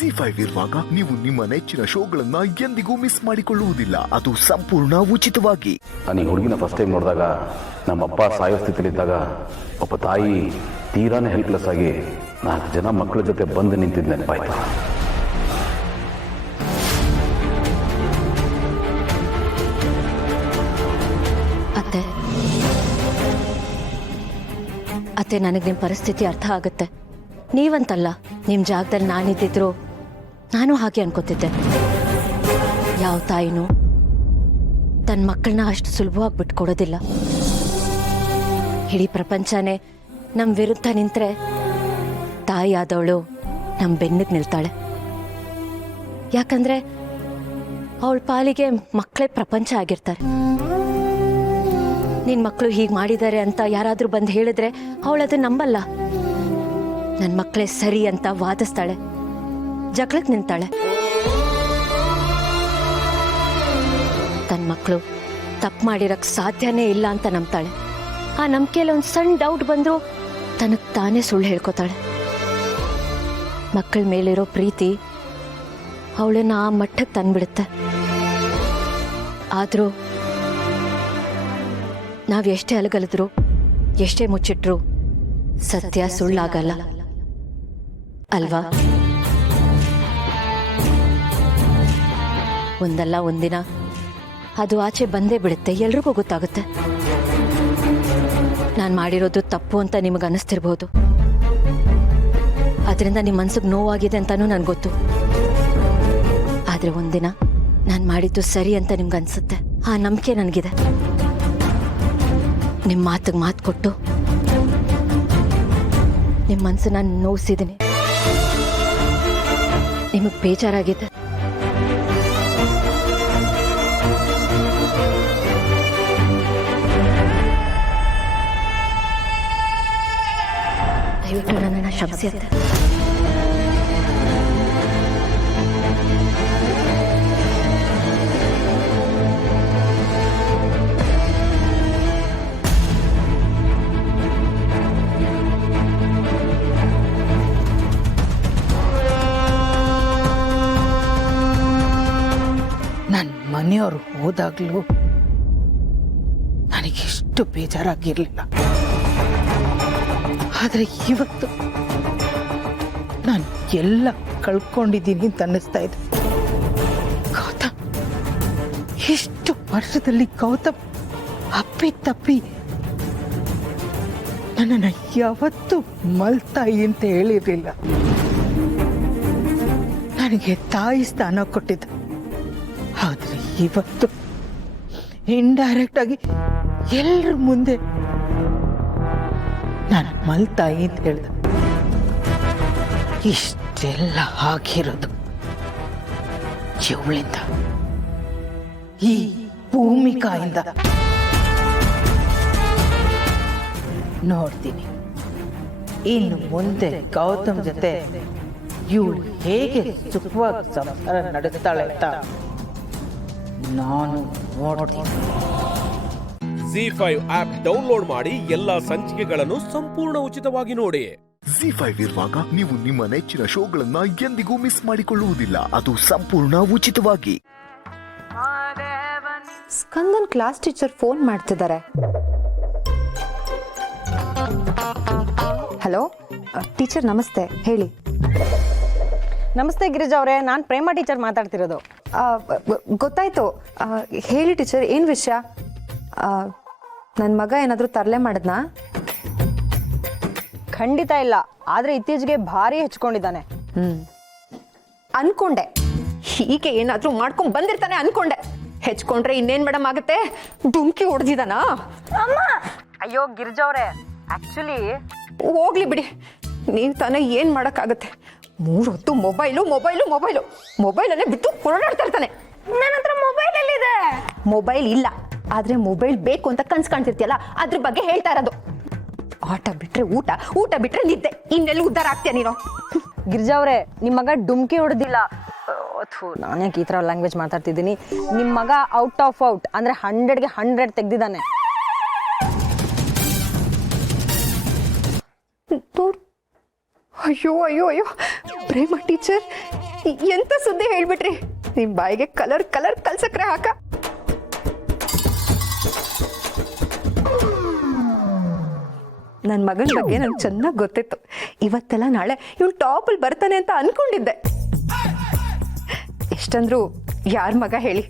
ಜಿ5 ಇರುವಾಗ ನೀವು ನಿಮ್ಮ ನೆಚ್ಚಿನ ಶೋಗಳನ್ನ ಎಂದಿಗೂ ಮಿಸ್ ಮಾಡಿಕೊಳ್ಳುವುದಿಲ್ಲ. ಅದು ಸಂಪೂರ್ಣ ಉಚಿತವಾಗಿ. ನಾನು ಈ ಹುಡುಗಿನ ಫಸ್ಟ್ ಟೈಮ್ ನೋಡಿದಾಗ ನಮ್ಮಪ್ಪ ಸಾಯೋ ಸ್ಥಿತಿಲಿದ್ದಾಗ ಒಬ್ಬ ತಾಯಿ ತೀರಾನೇ ಹೆಲ್ಪ್ಲೆಸ್ ಆಗಿ 4 ಜನ ಮಕ್ಕಳ ಜೊತೆ ಬಂದು ನಿಂತಿದ್ದ ನೆನಪಾಯ್ತು. ಅತ್ತೆ ನನಗೆ ನಿಮ್ಮ ಪರಿಸ್ಥಿತಿ ಅರ್ಥ ಆಗುತ್ತೆ. ನೀವಂತಲ್ಲ, ನಿಮ್ಮ ಜಾಗದಲ್ಲಿ ನಾನಿದ್ದಿದ್ರು ನಾನು ಹಾಗೆ ಅನ್ಕೋತಿದ್ದೆ. ಯಾವ ತಾಯಿನೂ ತನ್ನ ಮಕ್ಕಳನ್ನ ಅಷ್ಟು ಸುಲಭವಾಗಿ ಬಿಟ್ಕೊಡೋದಿಲ್ಲ. ಇಡೀ ಪ್ರಪಂಚನೇ ನಮ್ಮ ವಿರುದ್ಧ ನಿಂತರೆ ತಾಯಿ ಆದವಳು ನಮ್ಮ ಬೆನ್ನಿಗೆ ನಿಲ್ತಾಳೆ. ಯಾಕಂದ್ರೆ ಅವಳ ಪಾಲಿಗೆ ಮಕ್ಕಳೇ ಪ್ರಪಂಚ ಆಗಿರ್ತಾರೆ. ನಿನ್ನ ಮಕ್ಕಳು ಹೀಗೆ ಮಾಡಿದ್ದಾರೆ ಅಂತ ಯಾರಾದರೂ ಬಂದು ಹೇಳಿದ್ರೆ ಅವಳು ಅದನ್ನ ನಂಬಲ್ಲ. ನನ್ನ ಮಕ್ಕಳೇ ಸರಿ ಅಂತ ವಾದಿಸ್ತಾಳೆ, ಜಗಳಕ್ಕೆ ನಿಂತಾಳೆ. ತನ್ನ ಮಕ್ಕಳು ತಪ್ಪು ಮಾಡಿರಕ್ಕೆ ಸಾಧ್ಯನೇ ಇಲ್ಲ ಅಂತ ನಂಬ್ತಾಳೆ. ಆ ನಂಬಿಕೆಯಲ್ಲಿ ಒಂದು ಸಣ್ಣ ಡೌಟ್ ಬಂದರೂ ತನಗೆ ತಾನೇ ಸುಳ್ಳು ಹೇಳ್ಕೊತಾಳೆ. ಮಕ್ಕಳ ಮೇಲಿರೋ ಪ್ರೀತಿ ಅವಳನ್ನ ಆ ಮಟ್ಟಕ್ಕೆ ತಂದ್ಬಿಡುತ್ತೆ. ಆದರೂ ನಾವು ಎಷ್ಟೇ ಅಲಗಲಿದ್ರು, ಎಷ್ಟೇ ಮುಚ್ಚಿಟ್ರು ಸತ್ಯ ಸುಳ್ಳಾಗಲ್ಲ ಅಲ್ವಾ? ಒಂದಲ್ಲ ಒಂದಿನ ಅದು ಆಚೆ ಬಂದೇ ಬಿಡುತ್ತೆ, ಎಲ್ರಿಗೂ ಗೊತ್ತಾಗುತ್ತೆ. ನಾನು ಮಾಡಿರೋದು ತಪ್ಪು ಅಂತ ನಿಮಗೆ ಅನ್ನಿಸ್ತಿರ್ಬೋದು. ಅದರಿಂದ ನಿಮ್ಮ ಮನ್ಸಿಗೆ ನೋವಾಗಿದೆ ಅಂತಾನೂ ನನಗೆ ಗೊತ್ತು. ಆದರೆ ಒಂದಿನ ನಾನು ಮಾಡಿದ್ದು ಸರಿ ಅಂತ ನಿಮ್ಗೆ ಅನ್ಸುತ್ತೆ. ಆ ನಂಬಿಕೆ ನನಗಿದೆ. ನಿಮ್ಮ ಮಾತಿಗೆ ಮಾತು ಕೊಟ್ಟು ನಿಮ್ಮ ಮನಸ್ಸನ್ನ ನೋಯಿಸಿದ್ದೀನಿ. ನಿಮಗೆ ಬೇಜಾರಾಗಿದೆ. ದಯವಿಟ್ಟು ನನ್ನನ್ನು ಕ್ಷಮಿಸಿ ಅಂತ. ನನ್ನ ಮನೆಯವರು ಹೋದಾಗ್ಲೂ ನನಗೆಷ್ಟು ಬೇಜಾರಾಗಿರ್ಲಿಲ್ಲ. ಆದರೆ ಇವತ್ತು ನಾನು ಎಲ್ಲ ಕಳ್ಕೊಂಡಿದ್ದೀನಿ ಅಂತ ಅನ್ನಿಸ್ತಾ ಇದೆ. ಗೌತಮ್, ಎಷ್ಟು ವರ್ಷದಲ್ಲಿ ಗೌತಮ್ ಅಪ್ಪಿ ತಪ್ಪಿ ನನ್ನನ್ನು ಯಾವತ್ತೂ ಮಲ್ತಾಯಿ ಅಂತ ಹೇಳಿರಲಿಲ್ಲ. ನನಗೆ ತಾಯಿ ಸ್ಥಾನ ಕೊಟ್ಟಿದ್ದ. ಆದ್ರೆ ಇವತ್ತು ಇಂಡೈರೆಕ್ಟ್ ಆಗಿ ಎಲ್ಲರ ಮುಂದೆ ನಾನು ಮಲ್ತಾಯಿ ಅಂತ ಹೇಳ್ದ. ಇಷ್ಟೆಲ್ಲ ಆಗಿರೋದು ಇವಳಿಂದ, ಈ ಭೂಮಿಕಾಯಿಂದ. ನೋಡ್ತೀನಿ ಇನ್ನು ಮುಂದೆ ಗೌತಮ್ ಜೊತೆ ಇವಳು ಹೇಗೆ ಸುಖವಾಗಿ ಸಂಸಾರ ನಡೆಸ್ತಾಳೆ ಅಂತ ನಾನು ನೋಡ್ತೀನಿ. ಜಿ5 ಆಪ್ ಡೌನ್ಲೋಡ್ ಮಾಡಿ ಎಲ್ಲಾ ಸಂಚಿಕೆಗಳನ್ನು ಸಂಪೂರ್ಣ ಉಚಿತವಾಗಿ ನೋಡಿ. ಜಿ5 ಇರುವಾಗ ನೀವು ನಿಮ್ಮ ನೆಚ್ಚಿನ ಶೋಗಳನ್ನ ಎಂದಿಗೂ ಮಿಸ್ ಮಾಡಿಕೊಳ್ಳುವುದಿಲ್ಲ. ಅದು ಸಂಪೂರ್ಣ ಉಚಿತವಾಗಿ. ಸ್ಕಂದನ್ ಕ್ಲಾಸ್ ಟೀಚರ್ ಫೋನ್ ಮಾಡ್ತಿದ್ದಾರೆ. ಹಲೋ ಟೀಚರ್, ನಮಸ್ತೆ, ಹೇಳಿ. ನಮಸ್ತೆ ಗಿರಿಜಾ ಅವರೇ, ನಾನು ಪ್ರೇಮ ಟೀಚರ್ ಮಾತಾಡ್ತಿರೋದು. ಗೊತ್ತಾಯ್ತು, ಹೇಳಿ ಟೀಚರ್, ಏನು ವಿಷಯ? ನನ್ನ ಮಗ ಏನಾದರೂ ತರಲೆ ಮಾಡಿದ್ನಾ? ಖಂಡಿತ ಇಲ್ಲ, ಆದರೆ ಇತ್ತೀಚೆಗೆ ಭಾರಿ ಹೆಚ್ಕೊಂಡಿದ್ದಾನೆ. ಅನ್ಕೊಂಡೆ, ಹೀಗೆ ಏನಾದರೂ ಮಾಡ್ಕೊಂಡು ಬಂದಿರ್ತಾನೆ ಅನ್ಕೊಂಡೆ. ಹೆಚ್ಕೊಂಡ್ರೆ ಇನ್ನೇನು ಮೇಡಮ್ ಆಗುತ್ತೆ? ಡುಮ್ಕಿ ಹೊಡೆದಿದ್ದಾನಾ? ಅಯ್ಯೋ ಗಿರಿಜಾ ಅವರೇ, ಆಕ್ಚುಲಿ ಹೋಗ್ಲಿ ಬಿಡಿ, ನೀವು ತಾನೇ ಏನು ಮಾಡೋಕ್ಕಾಗತ್ತೆ? 3 ಹೊತ್ತು ಮೊಬೈಲು ಮೊಬೈಲು ಮೊಬೈಲು ಮೊಬೈಲಲ್ಲೇ ಬಿಟ್ಟು ಹೊರಡಾಡ್ತಾ ಇರ್ತಾನೆ. ನನ್ನ ಹತ್ರ ಮೊಬೈಲ್ ಎಲ್ಲಿದೆ? ಮೊಬೈಲ್ ಇಲ್ಲ, ಆದ್ರೆ ಮೊಬೈಲ್ ಬೇಕು ಅಂತ ಕನ್ಸು ಕಾಣ್ತಿರ್ತೀಯಲ್ಲ, ಅದ್ರ ಬಗ್ಗೆ ಹೇಳ್ತಾ ಇರೋದು. ಆಟ ಬಿಟ್ರೆ ಊಟ, ಊಟ ಬಿಟ್ರೆ ನಿದ್ದೆ, ಇನ್ನೆಲ್ಲ ಉದ್ಧಾರ ಆಗ್ತೀಯ ನೀನು? ಗಿರಿಜಾ ಅವರೇ, ನಿಮ್ಮ ಮಗ ಡುಮ್ಕಿ ಹೊಡೆದಿಲ್ಲ. ನಾನು ಯಾಕೆ ಈ ಥರ ಲ್ಯಾಂಗ್ವೇಜ್ ಮಾತಾಡ್ತಿದ್ದೀನಿ? ನಿಮ್ಮ ಮಗ ಔಟ್ ಆಫ್ ಔಟ್ ಅಂದರೆ 100ಗೆ 100 ತೆಗ್ದಿದ್ದಾನೆ. ಅಯ್ಯೋ ಅಯ್ಯೋ ಅಯ್ಯೋ, ಪ್ರೇಮ ಟೀಚರ್ ಎಂತ ಸುದ್ದಿ ಹೇಳ್ಬಿಟ್ರಿ? ನಿಮ್ ಬಾಯಿಗೆ ಕಲರ್ ಕಲರ್ ಕಲ್ಸಕ್ರೆ ಹಾಕ. ನನ್ನ ಮಗನ ಬಗ್ಗೆ ನಂಗೆ ಚೆನ್ನಾಗಿ ಗೊತ್ತಿತ್ತು. ಇವತ್ತೆಲ್ಲ ನಾಳೆ ಇವನು ಟಾಪಲ್ಲಿ ಬರ್ತಾನೆ ಅಂತ ಅನ್ಕೊಂಡಿದ್ದೆ. ಎಷ್ಟಂದ್ರು ಯಾರ ಮಗ ಹೇಳಿ?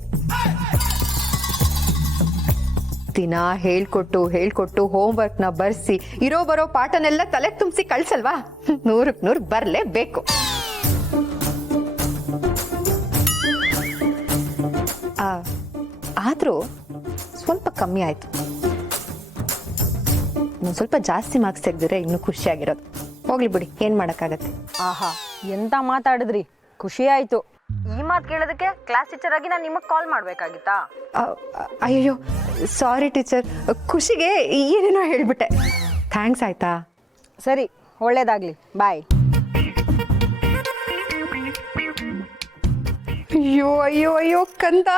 ದಿನ ಹೇಳ್ಕೊಟ್ಟು ಹೋಮ್ವರ್ಕ್ನ ಬರ್ಸಿ ಇರೋ ಬರೋ ಪಾಠನೆಲ್ಲ ತಲೆಗೆ ತುಂಬಿಸಿ ಕಳ್ಸಲ್ವಾ? 100ಕ್ಕೆ 100 ಬರಲೇಬೇಕು. ಆದರೂ ಸ್ವಲ್ಪ ಕಮ್ಮಿ ಆಯ್ತು. ಸ್ವಲ್ಪ ಜಾಸ್ತಿ ಮಾರ್ಕ್ಸ್ ತೆಗೆದಿದ್ರೆ ಇನ್ನೂ ಖುಷಿಯಾಗಿರೋದು. ಹೋಗ್ಲಿ ಬಿಡಿ, ಏನ್ ಮಾಡೋಕ್ಕಾಗತ್ತೆ. ಆಹಾ, ಎಂತ ಮಾತಾಡಿದ್ರಿ, ಖುಷಿ ಆಯ್ತು. ಈ ಮಾತು ಕೇಳೋದಕ್ಕೆ ಕ್ಲಾಸ್ ಟೀಚರ್ ಆಗಿ ನಾನು ನಿಮಗೆ ಕಾಲ್ ಮಾಡ್ಬೇಕಾಗಿತ್ತಾ? ಅಯ್ಯೋ ಸಾರಿ ಟೀಚರ್, ಖುಷಿಗೆ ಏನೇನೋ ಹೇಳ್ಬಿಟ್ಟೆ. ಥ್ಯಾಂಕ್ಸ್ ಆಯ್ತಾ? ಸರಿ, ಒಳ್ಳೇದಾಗ್ಲಿ, ಬಾಯ್. ಅಯ್ಯೋ ಅಯ್ಯೋ ಅಯ್ಯೋ ಕಂದ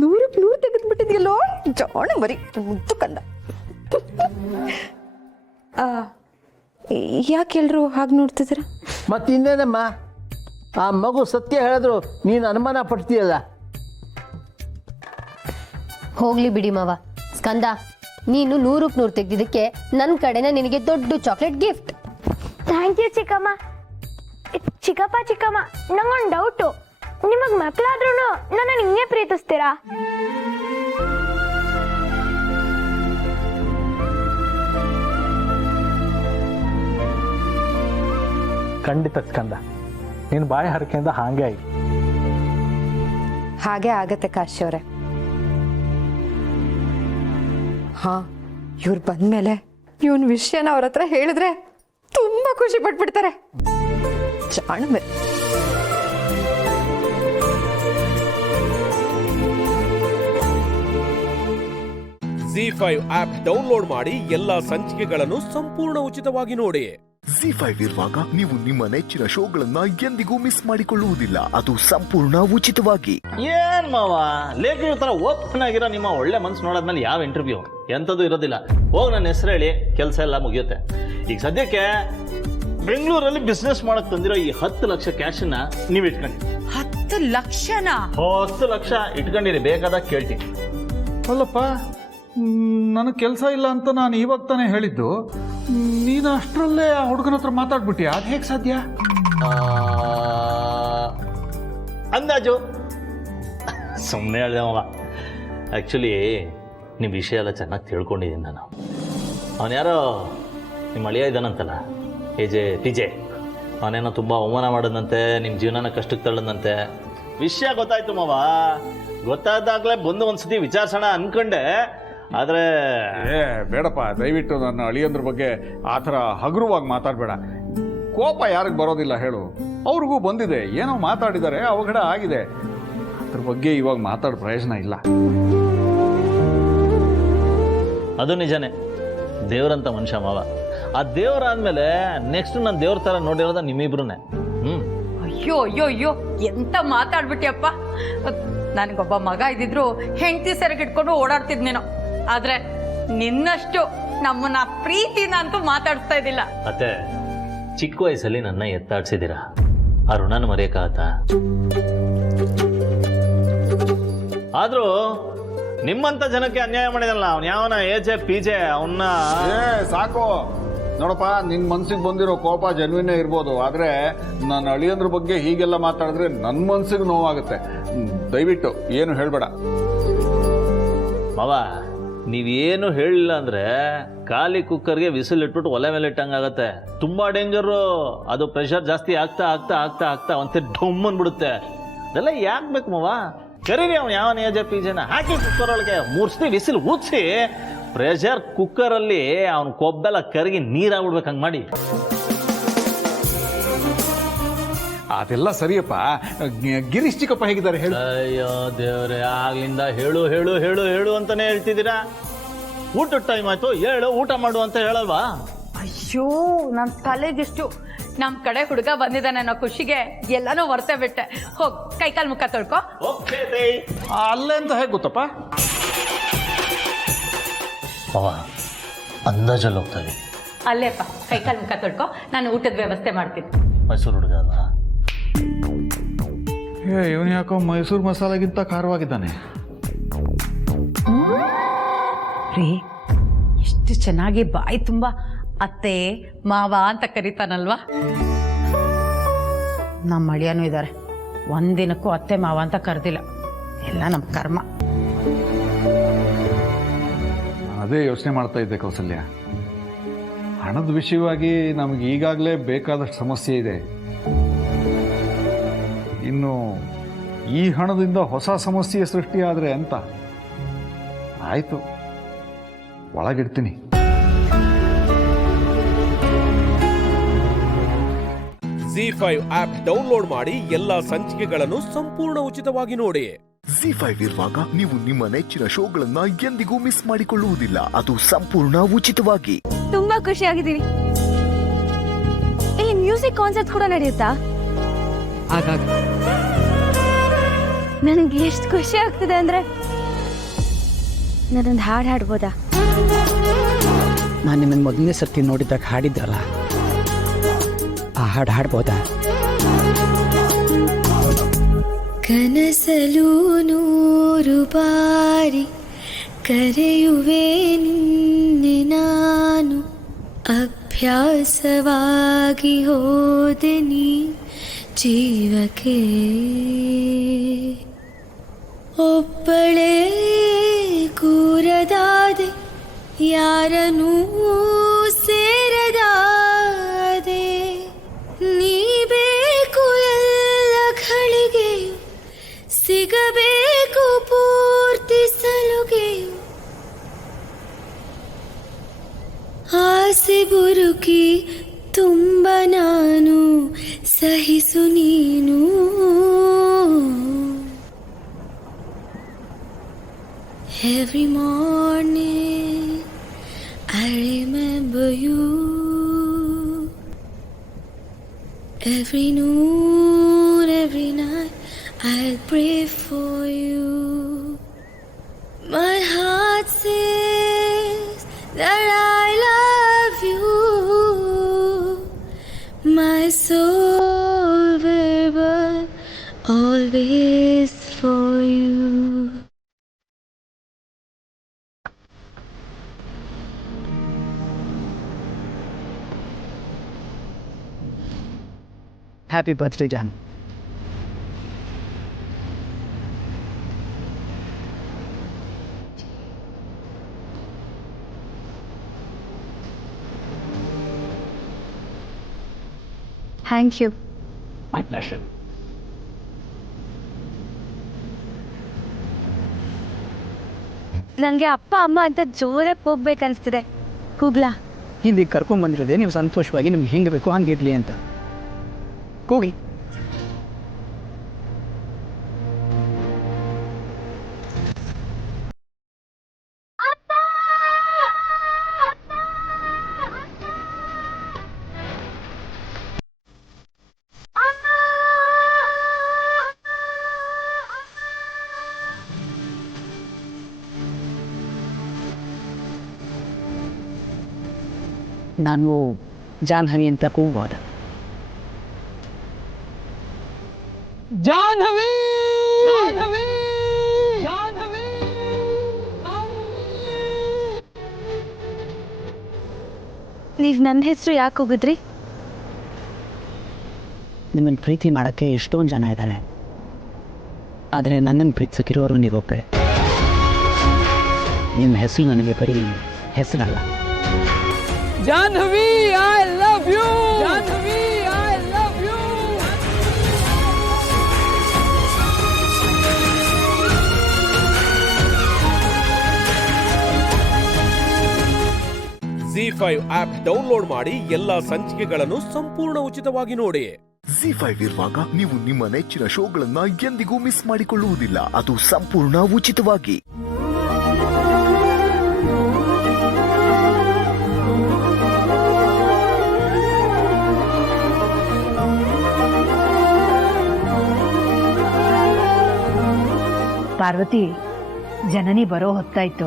100ಕ್ಕೆ 100 ತೆಗೆದ್ಬಿಟ್ಟಿದ್ಯಲ್ಲೋ ಜಾಣ ಮರಿ, ಮುದ್ದು ಕಂದ. ಯಾಕೆ ಎಲ್ರು ಹಾಗೆ ನೋಡ್ತಿದ್ದೀರ? ಮತ್ತಿನ್ನೇನಮ್ಮ, ಆ ಮಗು ಸತ್ಯ ಹೇಳಿದ್ರು ನೀನು ಅನುಮಾನ ಪಡ್ತೀಯಲ್ಲ. ಹೋಗ್ಲಿ ಬಿಡಿ ಮಾವ. ಸ್ಕಂದ, ನೀನು 100ಕ್ಕೆ 100 ತೆಗ್ದಿದ್ದಕ್ಕೆ ನನ್ನ ಕಡೆನ ನಿನಗೆ ದೊಡ್ಡ ಚಾಕ್ಲೇಟ್ ಗಿಫ್ಟ್. ಥ್ಯಾಂಕ್ ಯು ಚಿಕ್ಕಮ್ಮ. ಚಿಕ್ಕಮ್ಮ, ನಂಗೊಂದು ಡೌಟು. ನಿಮಗೆ ಮಕ್ಕಳಾದ್ರೂ ನನ್ನ ಹಿಂಗೆ ಪ್ರೀತಿಸ್ತೀರಾ? ಖಂಡಿತ ಸ್ಕಂದ, ನಿನ್ನ ಬಾಯಿ ಹರಕೆಯಿಂದ ಹಾಗೆ ಆಯ್ತು. ಹಾಗೆ ಆಗತ್ತೆ ಕಾಶಿ ಅವರೇ. ಹಾ, ಇವ್ರು ಬಂದ್ಮೇಲೆ ಇವನ್ ವಿಷಯನ ಅವ್ರ ಹತ್ರ ಹೇಳಿದ್ರೆ ತುಂಬಾ ಖುಷಿ ಪಟ್ಬಿಡ್ತಾರೆ. ಜಾಣ ಮರಿ. ZEE5 ಆಪ್ ಡೌನ್ಲೋಡ್ ಮಾಡಿ ಎಲ್ಲಾ ಸಂಚಿಕೆಗಳನ್ನು ಸಂಪೂರ್ಣ ಉಚಿತವಾಗಿ ನೋಡಿ. ZEE5 ಇರುವಾಗ ನೀವು ನಿಮ್ಮ ನೆಚ್ಚಿನ ಶೋಗಳನ್ನ ಎಂದಿಗೂ ಮಿಸ್ ಮಾಡಿಕೊಳ್ಳುವುದಿಲ್ಲ. ಅದು ಸಂಪೂರ್ಣ ಉಚಿತವಾಗಿ. ಏನ್ ಮಾವ, ಲೇಖನ ತರ ಓಪನ್ ಆಗಿರೋ ನಿಮ್ಮ ಒಳ್ಳೆ ಮನ್ಸು ನೋಡಾದ್ಮೇಲೆ ಯಾವ ಇಂಟರ್ವ್ಯೂ ಎಂಥದ್ದು ಇರೋದಿಲ್ಲ. ಹೋಗಿ ನನ್ನ ಹೆಸರು ಹೇಳಿ, ಕೆಲಸ ಎಲ್ಲ ಮುಗಿಯುತ್ತೆ. ಈಗ ಸದ್ಯಕ್ಕೆ ಬೆಂಗಳೂರಲ್ಲಿ ಬಿಸ್ನೆಸ್ ಮಾಡಕ್ ತಂದಿರೋ ಈ 10 ಲಕ್ಷ ಕ್ಯಾಶನ್ನ ನೀವು ಇಟ್ಕೊಂಡಿ. 10 ಲಕ್ಷನಾ? 10 ಲಕ್ಷ ಇಟ್ಕೊಂಡಿರಿ, ಬೇಕಾದಾಗ ಕೇಳ್ತೀನಿ. ಅಲ್ಲಪ್ಪ, ನನಗೆ ಕೆಲಸ ಇಲ್ಲ ಅಂತ ನಾನು ಇವಾಗ ತಾನೇ ಹೇಳಿದ್ದು. ನೀನು ಅಷ್ಟರಲ್ಲೇ ಆ ಹುಡುಗನ ಹತ್ರ ಮಾತಾಡ್ಬಿಟ್ಟಿಯಾ? ಅದು ಹೇಗೆ ಸಾಧ್ಯ? ಅಂದಾಜು ಸುಮ್ಮನೆ ಹೇಳಿದೆ ಮಾವ. ಆ್ಯಕ್ಚುಲಿ ನಿಮ್ಮ ವಿಷಯ ಎಲ್ಲ ಚೆನ್ನಾಗಿ ತಿಳ್ಕೊಂಡಿದ್ದೀನಿ ನಾನು. ಅವನು ಯಾರೋ ನಿಮ್ಮ ಅಳಿಯ ಇದ್ದಾನಂತಲ್ಲ, ಪಿಜೆ, ಅವನೇನೋ ತುಂಬ ಅವಮಾನ ಮಾಡೋದಂತೆ, ನಿಮ್ಮ ಜೀವನನ ಕಷ್ಟಕ್ಕೆ ತಳ್ಳದಂತೆ. ವಿಷಯ ಗೊತ್ತಾಯ್ತು ಮಾವ. ಗೊತ್ತಾದಾಗಲೇ ಬಂದು ಒಂದ್ಸತಿ ವಿಚಾರಿಸೋಣ ಅನ್ಕೊಂಡೆ. ಆದರೆ ಬೇಡಪ್ಪ, ದಯವಿಟ್ಟು ನನ್ನ ಅಳಿಯಂದ್ರ ಬಗ್ಗೆ ಆ ಥರ ಹಗುರವಾಗಿ ಮಾತಾಡಬೇಡ. ಕೋಪ ಯಾರಿಗೆ ಬರೋದಿಲ್ಲ ಹೇಳು? ಅವ್ರಿಗೂ ಬಂದಿದೆ, ಏನೋ ಮಾತಾಡಿದ್ದಾರೆ, ಅವಘಡ ಆಗಿದೆ. ಅದ್ರ ಬಗ್ಗೆ ಇವಾಗ ಮಾತಾಡೋ ಪ್ರಯೋಜನ ಇಲ್ಲ. ಅದು ನಿಜನೇ, ದೇವ್ರಂತ ಮನುಷ್ಯ ಮಾವ. ಆ ದೇವ್ರಾದ್ಮೇಲೆ ನೆಕ್ಸ್ಟ್ ನಾನು ದೇವ್ರ ಥರ ನೋಡಿರೋದ ನಿಮ್ಮಿಬ್ರನ್ನೇ. ಅಯ್ಯೋ ಅಯ್ಯೋ ಅಯ್ಯೋ, ಎಂತ ಮಾತಾಡ್ಬಿಟ್ಟಿಯಪ್ಪ. ನನಗೊಬ್ಬ ಮಗ ಇದ್ದಿದ್ರು ಹೆಂಡತಿ ಸೆರಗಿಟ್ಕೊಂಡು ಓಡಾಡ್ತಿದ್ನೇನೋ, ಆದ್ರೆ ನಿನ್ನಷ್ಟು ನಮ್ಮನ್ನ ಪ್ರೀತಿನ ಅಂತೂ ಮಾತಾಡ್ತಾ ಇದ್ದಿಲ್ಲ. ಅತ್ತೆ, ಚಿಕ್ಕ ವಯಸ್ಸಲ್ಲಿ ನನ್ನ ಎತ್ತಾಡ್ಸಿದ್ದೀರಾ, ಆ ಋಣನ ಮರೆಯಕ್ಕಾಗತ್ತಾ? ಆದ್ರೂ ನಿಮ್ಮಂತ ಜನಕ್ಕೆ ಅನ್ಯಾಯ ಮಾಡಿದಲ್ಲ ಅವ್ನು, ಯಾವನ ಪಿಜೆ ಅವನ್ನ. ಸಾಕು ನೋಡಪ್ಪ, ನಿನ್ ಮನ್ಸಿಗೆ ಬಂದಿರೋ ಕೋಪ ಜನ್ವಿನೇ ಇರ್ಬೋದು, ಆದ್ರೆ ನನ್ನ ಅಳಿಯಂದ್ರ ಬಗ್ಗೆ ಹೀಗೆಲ್ಲ ಮಾತಾಡಿದ್ರೆ ನನ್ನ ಮನ್ಸಿಗೆ ನೋವಾಗುತ್ತೆ. ದಯವಿಟ್ಟು ಏನು ಹೇಳ್ಬೇಡ ಮಾವ. ನೀವೇನು ಹೇಳಿಲ್ಲ ಅಂದ್ರೆ ಖಾಲಿ ಕುಕ್ಕರ್ಗೆ ವಿಸಿಲ್ ಇಟ್ಬಿಟ್ಟು ಒಲೆ ಮೇಲೆ ಇಟ್ಟಂಗಾಗತ್ತೆ. ತುಂಬಾ ಡೇಂಜರು ಅದು. ಪ್ರೆಷರ್ ಜಾಸ್ತಿ ಆಗ್ತಾ ಆಗ್ತಾ ಆಗ್ತಾ ಆಗ್ತಾ ಒಂತೆ ಡೊಮ್ ಅಂದ್ಬಿಡುತ್ತೆ. ಅದೆಲ್ಲ ಯಾಕೆ ಬೇಕು ಮಾವ? ಕರೀರಿ ಅವ್ನು ಯಾವನ ಪಿಜೆನ ಹಾಕಿ ಕುಕ್ಕರ್ ಒಳಗೆ 3 ಸತಿ ವಿಸಿಲ್ ಊದಿಸಿ ಪ್ರೆಷರ್ ಕುಕ್ಕರಲ್ಲಿ ಅವನು ಕೊಬ್ಬೆಲ್ಲ ಕರಗಿ ನೀರಾಗ್ಬಿಡ್ಬೇಕು. ಹಂಗೆ ಮಾಡಿ. ಅದೆಲ್ಲ ಸರಿಯಪ್ಪ. ಗಿರೀಶ್ ಚಿಕ್ಕಪ್ಪ ಹೇಗಿದ್ದಾರೆ ಹೇಳು? ಅಯ್ಯೋ ದೇವ್ರೆ, ಆಗ್ಲಿಂದ ಹೇಳು ಹೇಳು ಹೇಳು ಹೇಳು ಅಂತಾನೆ ಹೇಳ್ತಿದ್ದೀರಾ. ಊಟದ ಟೈಮ್ ಆಯ್ತು, ಹೇಳು, ಊಟ ಮಾಡು ಅಂತ ಹೇಳಲ್ವಾ? ಅಯ್ಯೋ, ನನ್ನ ತಲೆಗಿಷ್ಟು. ನಮ್ಮ ಕಡೆ ಹುಡುಗ ಬಂದಿದ್ದಾನೆ ಅನ್ನೋ ಖುಷಿಗೆ ಎಲ್ಲಾನು ಹೊರತೆ ಬಿಟ್ಟೆ. ಹೋಗ್ ಕೈಕಾಲು ಮುಖ ತೊಳ್ಕೊ. ಅಲ್ಲೇ ಅಂತ ಹೇಗೆ ಗೊತ್ತಪ್ಪ? ಅಂದಾಜಲ್ಲಿ ಹೋಗ್ತಾ ಇದೆ. ಅಲ್ಲೇಪ್ಪ ಕೈಕಾಲು ಮುಖ ತೊಳ್ಕೊ, ನಾನು ಊಟದ ವ್ಯವಸ್ಥೆ ಮಾಡ್ತೀನಿ. ಮೈಸೂರು ಹುಡುಗ ಅಲ್ಲ? ಇವನು ಯಾಕೋ ಮೈಸೂರು ಮಸಾಲೆಗಿಂತ ಖಾರವಾಗಿದ್ದಾನೆ. ರೀ, ಎಷ್ಟು ಚೆನ್ನಾಗಿ ಬಾಯಿ ತುಂಬ ಅತ್ತೆ ಮಾವ ಅಂತ ಕರೀತಾನಲ್ವಾ? ನಮ್ಮ ಅಳಿಯನೂ ಇದ್ದಾರೆ, ಒಂದಿನಕ್ಕೂ ಅತ್ತೆ ಮಾವ ಅಂತ ಕರೆದಿಲ್ಲ. ಎಲ್ಲ ನಮ್ಮ ಕರ್ಮ. ಅದೇ ಯೋಚನೆ ಮಾಡ್ತಾ ಇದ್ದೆ ಕೌಸಲ್ಯ. ಹಣದ ವಿಷಯವಾಗಿ ನಮಗೆ ಈಗಾಗಲೇ ಬೇಕಾದಷ್ಟು ಸಮಸ್ಯೆ ಇದೆ. ಇನ್ನು ಈ ಹಣದಿಂದ ಹೊಸ ಸಮಸ್ಯೆ ಸೃಷ್ಟಿಯಾದರೆ ಅಂತ. ಆಯಿತು, ಒಳಗಿಡ್ತೀನಿ. ZEE5 ಆಪ್ ಡೌನ್ಲೋಡ್ ಮಾಡಿ ಎಲ್ಲಾ ಸಂಚಿಕೆಗಳನ್ನು ಸಂಪೂರ್ಣ ಉಚಿತವಾಗಿ ನೋಡಿ. ZEE5 ಇರುವಾಗ ನೀವು ನಿಮ್ಮ ನೆಚ್ಚಿನ ಶೋಗಳನ್ನ ಎಂದಿಗೂ ಮಿಸ್ ಮಾಡಿಕೊಳ್ಳುವುದಿಲ್ಲ. ಅದು ಸಂಪೂರ್ಣ ಉಚಿತವಾಗಿ. ತುಂಬಾ ಖುಷಿ ಆಗಿದ್ದೀನಿ. ಇಲ್ಲಿ ಮ್ಯೂಸಿಕ್ ಕಾನ್ಸರ್ಟ್ ಕೂಡ ನಡೆಯುತ್ತಾ? ನನಗೆ ಎಷ್ಟು ಖುಷಿ ಆಗ್ತಿದೆ ಅಂದ್ರೆ, ನಾನೊಂದು ಹಾಡು ಹಾಡ್ಬೋದಾ? ನಾನು ನಿಮ್ಮನ್ನು ಮೊದಲನೇ ಸರ್ತಿ ನೋಡಿದಾಗ ಹಾಡಿದ್ರಲ್ಲ, ಆ ಹಾಡು ಹಾಡ್ಬೋದಾ? ಕನಸಲು ನೂರು ಬಾರಿ ಕರೆಯುವೆ ನಿನ್ನೆ ನಾನು, ಅಭ್ಯಾಸವಾಗಿ ಹೋದೆ ನೀ ಜೀವಕ್ಕೆ. ಒಬ್ಬಳೇ ಕೂರದಾದೆ, ಯಾರನೂ ಸೇರದಾದೆ, ನೀ ಬೇಕು ಎಲ್ಲ ಘಳಿಗೆಯು, ಸಿಗಬೇಕು ಪೂರ್ತಿ ಸಲುಗೆಯು. ಆಸೆ ಬುರುಕಿ ತುಂಬ ನಾನು, ಸಹಿಸು ನೀನು. Every morning I remember you, every noon, every night I'll pray for you. My heart says that I love you, my soul will burn always for you. Happy birthday John. Thank you. My pleasure. ನನಗೆ ಅಪ್ಪ ಅಮ್ಮ ಅಂತ ಜೋರಾಗಿ ಹೋಗ್ಬೇಕನ್ನಿಸ್ತಿದೆ. ಕೂಗ್ಲಾ? ಇಲ್ಲಿ ಕರ್ಕೊಂಡ್ಬಂದಿರೋದೆ ನೀವು ಸಂತೋಷವಾಗಿ ನಿಮ್ಗೆ ಹೆಂಗೆ ಬೇಕು ಹಂಗಿರ್ಲಿ ಅಂತ. ಕೂಗಿ. ನಾನು ಜಾಹ್ನವಿ ಅಂತ ಕೂಗ್ಬೋದ? ಜಾಹ್ನವಿ! ನೀವು ನನ್ನ ಹೆಸರು ಯಾಕೆ ಹೋಗಿದ್ರಿ? ನಿಮ್ಮನ್ನು ಪ್ರೀತಿ ಮಾಡೋಕ್ಕೆ ಎಷ್ಟೊಂದು ಜನ ಇದ್ದಾರೆ, ಆದರೆ ನನ್ನನ್ನು ಪ್ರೀತಿಸೋಕಿರೋರು ನೀವೊಬ್ಬರೇ. ನಿಮ್ಮ ಹೆಸರು ನನಗೆ ಬರೀ ಹೆಸರಲ್ಲ. Jahnavi, I love you. Jahnavi, I love you. ZEE5 app download ಮಾಡಿ ಎಲ್ಲಾ ಸಂಚಿಕೆಗಳನ್ನು ಸಂಪೂರ್ಣ ಉಚಿತವಾಗಿ ನೋಡಿ. ZEE5 ಇರುವಾಗ ನೀವು ನಿಮ್ಮ ನೆಚ್ಚಿನ ಶೋಗಳನ್ನ ಎಂದಿಗೂ ಮಿಸ್ ಮಾಡಿಕೊಳ್ಳುವುದಿಲ್ಲ. ಅದು ಸಂಪೂರ್ಣ ಉಚಿತವಾಗಿ. ಪಾರ್ವತಿ, ಜನನಿ ಬರೋ ಹೊತ್ತಾಯ್ತು.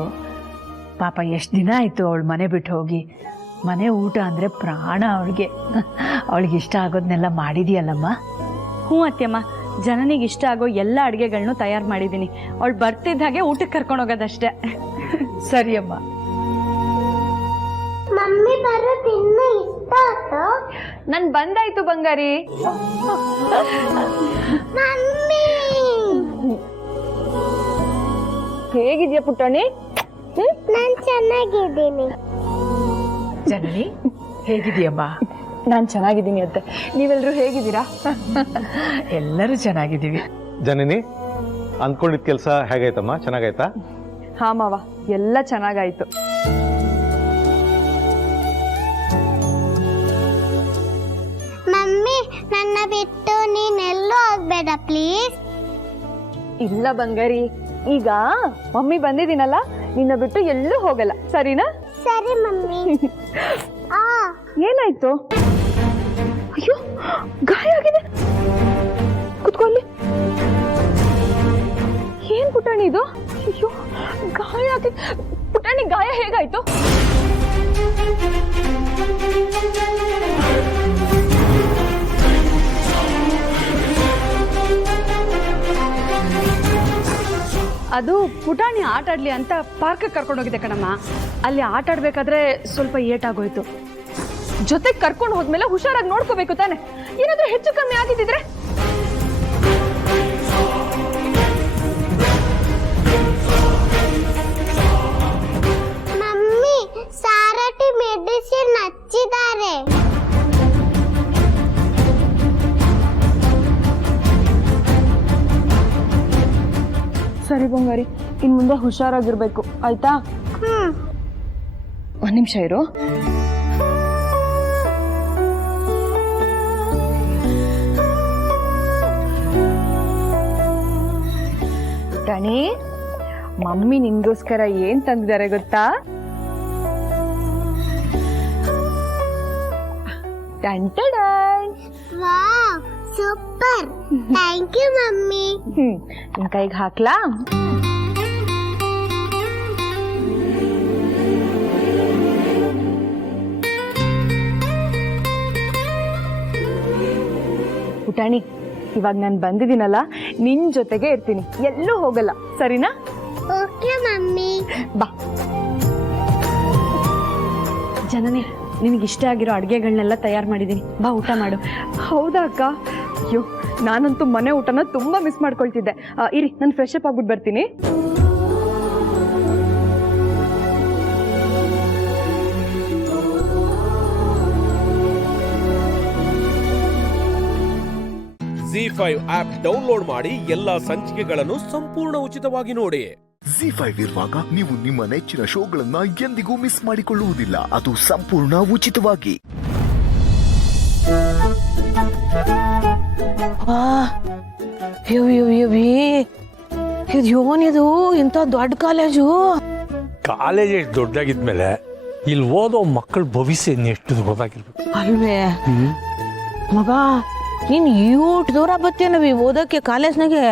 ಪಾಪ ಎಷ್ಟು ದಿನ ಆಯ್ತು ಅವಳು ಮನೆ ಬಿಟ್ಟು ಹೋಗಿ. ಮನೆ ಊಟ ಅಂದರೆ ಪ್ರಾಣ ಅವಳಿಗೆ. ಅವಳಿಗೆ ಇಷ್ಟ ಆಗೋದನ್ನೆಲ್ಲ ಮಾಡಿದೀಯಲ್ಲಮ್ಮ? ಹ್ಞೂ ಅತ್ತೆಮ್ಮ, ಜನನಿಗೆ ಇಷ್ಟ ಆಗೋ ಎಲ್ಲ ಅಡುಗೆಗಳನ್ನೂ ತಯಾರು ಮಾಡಿದ್ದೀನಿ. ಅವಳು ಬರ್ತಿದ್ದ ಹಾಗೆ ಊಟಕ್ಕೆ ಕರ್ಕೊಂಡು ಹೋಗೋದಷ್ಟೇ. ಸರಿಯಮ್ಮ. ಮಮ್ಮಿ ಬರೋದು ಇನ್ನೂ ಇಷ್ಟ ಆಯ್ತು. ನನ್ ಬಂದಾಯ್ತು ಬಂಗಾರಿ. ಮಮ್ಮಿ ಹೇಗಿದ್ಯಾ ಪುಟ್ಟಣಿ? ನಾನ್ ಚೆನ್ನಾಗಿದ್ದೀನಿ. ಜನನಿ ಹೇಗಿದೆಯಮ್ಮ? ನಾನು ಚೆನ್ನಾಗಿದ್ದೀನಿ ಅತ್ತೆ. ನೀವೆಲ್ಲರೂ ಹೇಗಿದ್ದೀರಾ? ಎಲ್ಲರೂ ಚೆನ್ನಾಗಿದ್ದೀವಿ. ಜನನಿ, ಅಂದ್ಕೊಂಡಿದ್ದ ಕೆಲಸ ಹೇಗಾಯ್ತಮ್ಮ? ಚೆನ್ನಾಗಾಯ್ತಾ? ಹಾ ಮಾವ, ಎಲ್ಲ ಚೆನ್ನಾಗಾಯ್ತು. ಮಮ್ಮಿ ನನ್ನ ಬಿಟ್ಟು ನೀನೆಲ್ಲೂ ಹೋಗ್ಬೇಡ ಪ್ಲೀಸ್. ಇಲ್ಲ ಬಂಗಾರಿ, ಈಗ ಮಮ್ಮಿ ಬಂದಿದ್ದೀನಲ್ಲ, ನಿನ್ನ ಬಿಟ್ಟು ಎಲ್ಲೂ ಹೋಗಲ್ಲ, ಸರಿನಾ? ಸರಿ ಮಮ್ಮಿ. ಏನಾಯ್ತು? ಅಯ್ಯೋ, ಗಾಯ ಆಗಿದೆ. ಕುತ್ಕೊಳ್ಳಿ. ಏನ್ ಪುಟಾಣಿ ಇದು? ಅಯ್ಯೋ, ಗಾಯ ಆಗಿದೆ. ಪುಟಾಣಿ, ಗಾಯ ಹೇಗಾಯ್ತು? ಅದು ಪುಟಾಣಿ ಆಟ ಆಡ್ಲಿ ಅಂತ ಪಾರ್ಕ್ ಕರ್ಕೊಂಡು ಹೋಗಿದ್ದೆ ಕಣಮ್ಮ. ಅಲ್ಲಿ ಆಟ ಆಡ್ಬೇಕಾದ್ರೆ ಸ್ವಲ್ಪ ಏಟಾಗೋಯ್ತು. ಜೊತೆಗೆ ಕರ್ಕೊಂಡು ಹೋದ್ಮೇಲೆ ಹುಷಾರಾಗಿ ನೋಡ್ಕೋಬೇಕು ತಾನೆ. ಏನಾದ್ರೂ ಹೆಚ್ಚು ಕಮ್ಮಿ ಆಗಿದ್ದಿದ್ರೆ? ಮಮ್ಮಿ, ಸಾರಟಿ ಮೆಡಿಸಿನ್ ಹಚ್ಚಿದ್ದಾರೆ. ಸರಿ ಬಂಗಾರಿ, ಇನ್ ಮುಂದೆ ಹುಷಾರಾಗಿರ್ಬೇಕು, ಆಯ್ತಾ? ಒಂದ್ ನಿಮಿಷ ಇರು. ಟಣಿ, ಮಮ್ಮಿ ನಿನ್ಗೋಸ್ಕರ ಏನ್ ತಂದಿದ್ದಾರೆ ಗೊತ್ತಾ? Wow, super. Thank you mummy. ನಿನ್ ಕೈಗೆ ಹಾಕ್ಲಾ? ಪುಟಾಣಿ, ಇವಾಗ ನಾನು ಬಂದಿದ್ದೀನಲ್ಲ, ನಿನ್ ಜೊತೆಗೆ ಇರ್ತೀನಿ, ಎಲ್ಲೂ ಹೋಗಲ್ಲ, ಸರಿನಾ? Okay mummy. ಬಾ. ಜನನಿ, ನಿನಗಿಷ್ಟ ಆಗಿರೋ ಅಡುಗೆಗಳನ್ನೆಲ್ಲ ತಯಾರು ಮಾಡಿದ್ದೀನಿ, ಬಾ ಊಟ ಮಾಡು. ಹೌದಾ ಅಕ್ಕ? ಅಯ್ಯೋ, ನಾನಂತೂ ಮನೆ ಊಟನ ತುಂಬಾ ಮಿಸ್ ಮಾಡ್ಕೊಳ್ತಿದ್ದೆ. ಇರಿ, ನಾನು ಫ್ರೆಶ್ ಅಪ್ ಆಗ್ಬಿಟ್ಟು ಬರ್ತೀನಿ. ZEE5 ಆಪ್ ಡೌನ್ಲೋಡ್ ಮಾಡಿ ಎಲ್ಲಾ ಸಂಚಿಕೆಗಳನ್ನು ಸಂಪೂರ್ಣ ಉಚಿತವಾಗಿ ನೋಡಿ. ZEE5 ಇರುವಾಗ ನೀವು ನಿಮ್ಮ ನೆಚ್ಚಿನ ಶೋಗಳನ್ನ ಎಂದಿಗೂ ಮಿಸ್ ಮಾಡಿಕೊಳ್ಳುವುದಿಲ್ಲ. ಅದು ಸಂಪೂರ್ಣ ಉಚಿತವಾಗಿ. ಇದು ಏನಿದು ಇಂಥ ದೊಡ್ಡ ಕಾಲೇಜು? ಕಾಲೇಜ್ ಎಷ್ಟು ದೊಡ್ಡಾಗಿದ್ಮೇಲೆ ಇಲ್ಲಿ ಓದೋ ಮಕ್ಕಳ ಭವಿಷ್ಯ ಎಷ್ಟು ದೊಡ್ಡದಾಗಿರ್ಬೇಕು ಅಲ್ವೇ ಮಗ? ನೀನ್ ಈಟ್ ದೂರ ಬರ್ತೇನವಿ ಓದಕ್ಕೆ ಕಾಲೇಜ್ನಾಗೆ?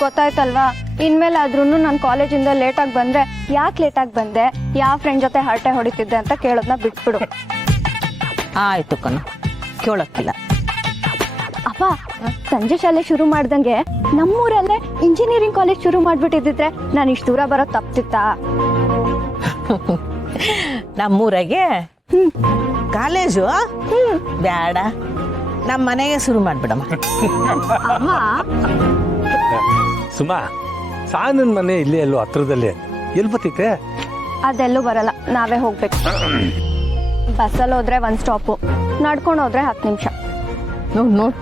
ಗೊತ್ತಾಯ್ತಲ್ವಾ, ಇನ್ಮೇಲೆ ಆದ್ರೂ ನಾನು ಕಾಲೇಜಿಂದ ಲೇಟಾಗಿ ಬಂದ್ರೆ ಯಾಕೆ ಲೇಟಾಗಿ ಬಂದೆ, ಯಾವ ಫ್ರೆಂಡ್ ಜೊತೆ ಹರಟೆ ಹೊಡಿತಿದ್ದೆ ಅಂತ ಕೇಳೋದನ್ನ ಬಿಟ್ಬಿಡು. ಆಯ್ತು ಕಣ, ಕೇಳಕ್ಕಿಲ್ಲ. ಅಪ್ಪ, ಸಂಜೆ ಶಾಲೆ ಶುರು ಮಾಡ್ದಂಗೆ ನಮ್ಮೂರಲ್ಲೇ ಇಂಜಿನಿಯರಿಂಗ್ ಕಾಲೇಜ್ ಶುರು ಮಾಡ್ಬಿಟ್ಟಿದ್ರೆ ನಾನು ಇಷ್ಟು ದೂರ ಬರೋದು ತಪ್ತಿತ್ತಾ? ನಮ್ಮೂರಾಗೆ ಕಾಲೇಜು ಬೇಡ, ನಮ್ಮ ಮನೆಗೆ ಶುರು ಮಾಡ್ಬಿಡಮ್ಮ. ಸುಮಾ, ಸಾನನ್ ಮನೆ ಇಲ್ಲೇ ಎಲ್ಲೋ ಹತ್ರದಲ್ಲೇ, ಎಲ್ಲಿ ಬರ್ತೈತೆ? ಅದೆಲ್ಲೂ ಬರಲ್ಲ, ನಾವೇ ಹೋಗ್ಬೇಕು. ಬಸ್ಸಲ್ಲಿ ಹೋದ್ರೆ 1 ಸ್ಟಾಪು, ನಡ್ಕೊಂಡು ಹೋದ್ರೆ 10 ನಿಮಿಷ. ನೋಡ್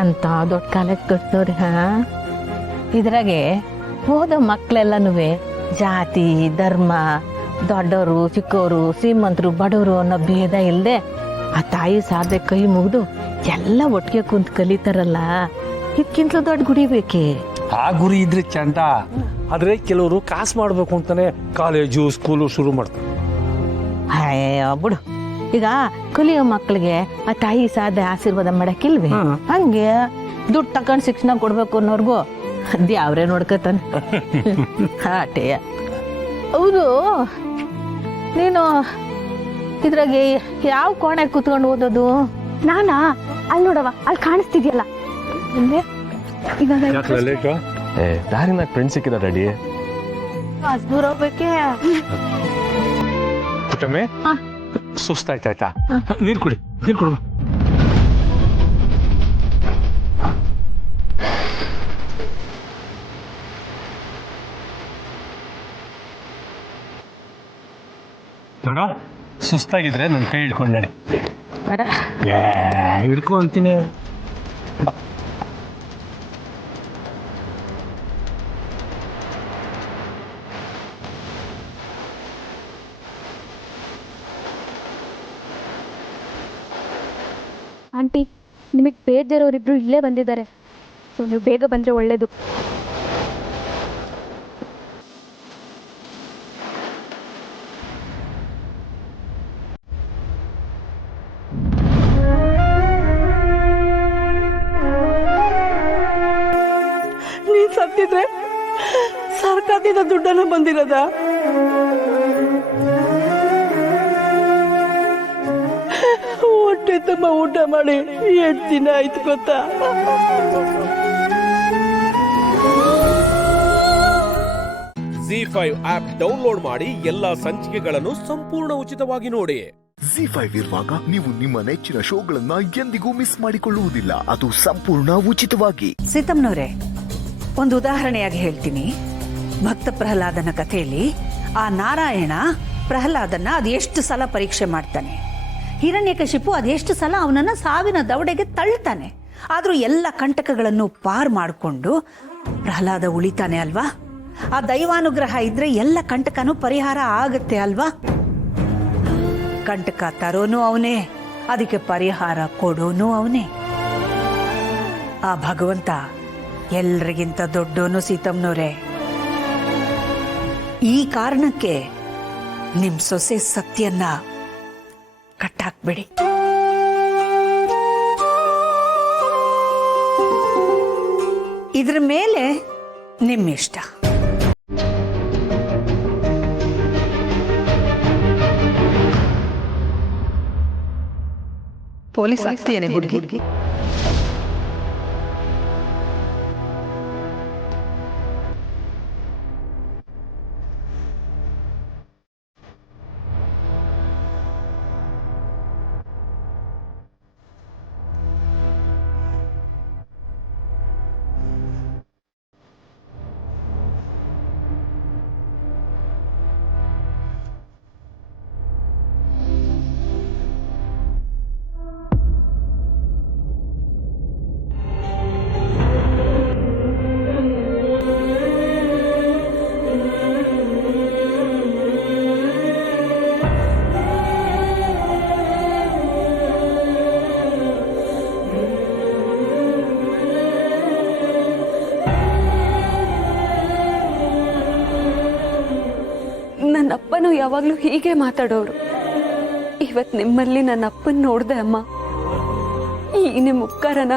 ಎಂತ ದೊಡ್ಡ ಕಾಲೇಜ್ ಕಟ್ತವ್ರಿ. ಇದ್ರಾಗೆ ಓದೋ ಮಕ್ಳೆಲ್ಲನೂ ಜಾತಿ ಧರ್ಮ, ದೊಡ್ಡವರು ಚಿಕ್ಕವರು, ಶ್ರೀಮಂತರು ಬಡವರು ಅನ್ನೋ ಭೇದ ಇಲ್ಲದೆ ಆ ತಾಯಿ ಸಾಧೆ ಕೈ ಮುಗಿದು ಎಲ್ಲ ಒಟ್ಟಿಗೆ ಕುಂತ್ ಕಲಿತಾರಲ್ಲ, ಇದಕ್ಕಿಂತ ದೊಡ್ಡ ಗುಡಿ ಬೇಕೇ? ಆ ಗುರಿ ಇದ್ರೆ ಚಂದ. ಆದ್ರೆ ಕೆಲವರು ಕಾಸು ಮಾಡ್ಬೇಕು ಅಂತಾನೆ ಕಾಲೇಜು ಸ್ಕೂಲು ಶುರು ಮಾಡ್ತಾರೆ. ಅಯ್ಯೋ ಬಿಡು, ಈಗ ಕಲಿಯೋ ಮಕ್ಳಿಗೆ ಆ ತಾಯಿ ಸಾಧೆ ಆಶೀರ್ವಾದ ಮಾಡಕ್ಕಿಲ್ವೇ? ಹಂಗೆ ದುಡ್ಡು ತಕೊಂಡ್ ಶಿಕ್ಷಣ ಕೊಡ್ಬೇಕು ಅನ್ನೋರ್ಗು ದ್ಯಾವ್ರೆ ನೋಡ್ಕತಾನೆ. ಆಟೆಯ ಹೌದು. ನೀನು ಇದ್ರಾಗೆ ಯಾವ ಕೋಣೆ ಕೂತ್ಕೊಂಡು ಓದೋದು? ನಾನಾ ಅಲ್ಲಿ ನೋಡವ, ಅಲ್ಲಿ ಕಾಣಿಸ್ತಿದ್ಯಲ್ಲ ಇವಾಗ ದಾರಿನಾಗ ಫ್ರೆಂಡ್ ಸಿಕ್ಕಿದ ರೆಡಿ ಅಷ್ಟು ದೂರ ಹೋಗ್ಬೇಕೆ? ಪುಟ್ಟಮ್ಮೆ ಸುಸ್ತಾಯ್ತಾಯ್ತಾ? ನೀರು ಕುಡಿ, ನೀರು ಕೊಡು. ನೋಡ, ಸುಸ್ತಾಗಿದ್ರೆ ನನ್ನ ಕೈ ಹಿಡ್ಕೊಂಡು ನಡಿ. ಹಿಡ್ಕೊ ಅಂತೀನಿ. ಆಂಟಿ, ನಿಮಗೆ ಬೇಜಾರವರಿಬ್ರು ಇಲ್ಲೇ ಬಂದಿದ್ದಾರೆ, ಸೊ ನೀವು ಬೇಗ ಬಂದರೆ ಒಳ್ಳೇದು. ನೀನ್ ಸತ್ತಿದ್ರೆ ಸರ್ಕಾರದಿಂದ ದುಡ್ಡನ್ನ ಬಂದಿರೋದ? ಹೊಟ್ಟೆ ತುಂಬ ಊಟ ಮಾಡಿ 8 ದಿನ ಆಯ್ತು ಗೊತ್ತಾ? ZEE5 ಆಪ್ ಡೌನ್ಲೋಡ್ ಮಾಡಿ ಎಲ್ಲಾ ಸಂಚಿಕೆಗಳನ್ನು ಸಂಪೂರ್ಣ ಉಚಿತವಾಗಿ ನೋಡಿ. ZEE5 ಇರುವಾಗ ನೀವು ನಿಮ್ಮ ನೆಚ್ಚಿನ ಶೋಗಳನ್ನ ಎಂದಿಗೂ ಮಿಸ್ ಮಾಡಿಕೊಳ್ಳುವುದಿಲ್ಲ, ಅದು ಸಂಪೂರ್ಣ ಉಚಿತವಾಗಿ. ಸೀತಮ್ಮನವರೇ, ಒಂದು ಉದಾಹರಣೆಯಾಗಿ ಹೇಳ್ತೀನಿ. ಭಕ್ತ ಪ್ರಹ್ಲಾದನ ಕಥೆಯಲ್ಲಿ ಆ ನಾರಾಯಣ ಪ್ರಹ್ಲಾದನ ಅದೆಷ್ಟು ಸಲ ಪರೀಕ್ಷೆ ಮಾಡ್ತಾನೆ, ಹಿರಣ್ಯಕಶಿಪು ಅದೆಷ್ಟು ಸಲ ಅವನನ್ನ ಸಾವಿನ ದವಡೆಗೆ ತಳ್ತಾನೆ. ಆದ್ರೂ ಎಲ್ಲ ಕಂಟಕಗಳನ್ನು ಪಾರ್ ಮಾಡಿಕೊಂಡು ಪ್ರಹ್ಲಾದ ಉಳಿತಾನೆ ಅಲ್ವಾ? ಆ ದೈವಾನುಗ್ರಹ ಇದ್ರೆ ಎಲ್ಲ ಕಂಟಕನೂ ಪರಿಹಾರ ಆಗತ್ತೆ ಅಲ್ವಾ? ಕಂಟಕ ತರೋನು ಅವನೇ, ಅದಕ್ಕೆ ಪರಿಹಾರ ಕೊಡೋನು ಅವನೇ. ಆ ಭಗವಂತ ಎಲ್ರಿಗಿಂತ ದೊಡ್ಡೋನು ಸೀತಮ್ಮನವರೇ. ಈ ಕಾರಣಕ್ಕೆ ನಿಮ್ ಸೊಸೆ ಸತ್ಯನ್ನ ಕಟ್ಟಾಕ್ಬಿಡಿ. ಇದ್ರ ಮೇಲೆ ನಿಮ್ಮಿಷ್ಟ. ಪೊಲೀಸ್ ಆಗ್ತೀಯೇನೆ ಹುಡುಗಿ? ನನ್ನಪ್ಪನು ಯಾವಾಗಲೂ ಹೀಗೆ ಮಾತಾಡೋರು. ಇವತ್ತು ನಿಮ್ಮಲ್ಲಿ ನನ್ನ ಅಪ್ಪನ ನೋಡಿದೆ ಅಮ್ಮ. ಈ ನಿಮ್ಮ ಉಪಕಾರನ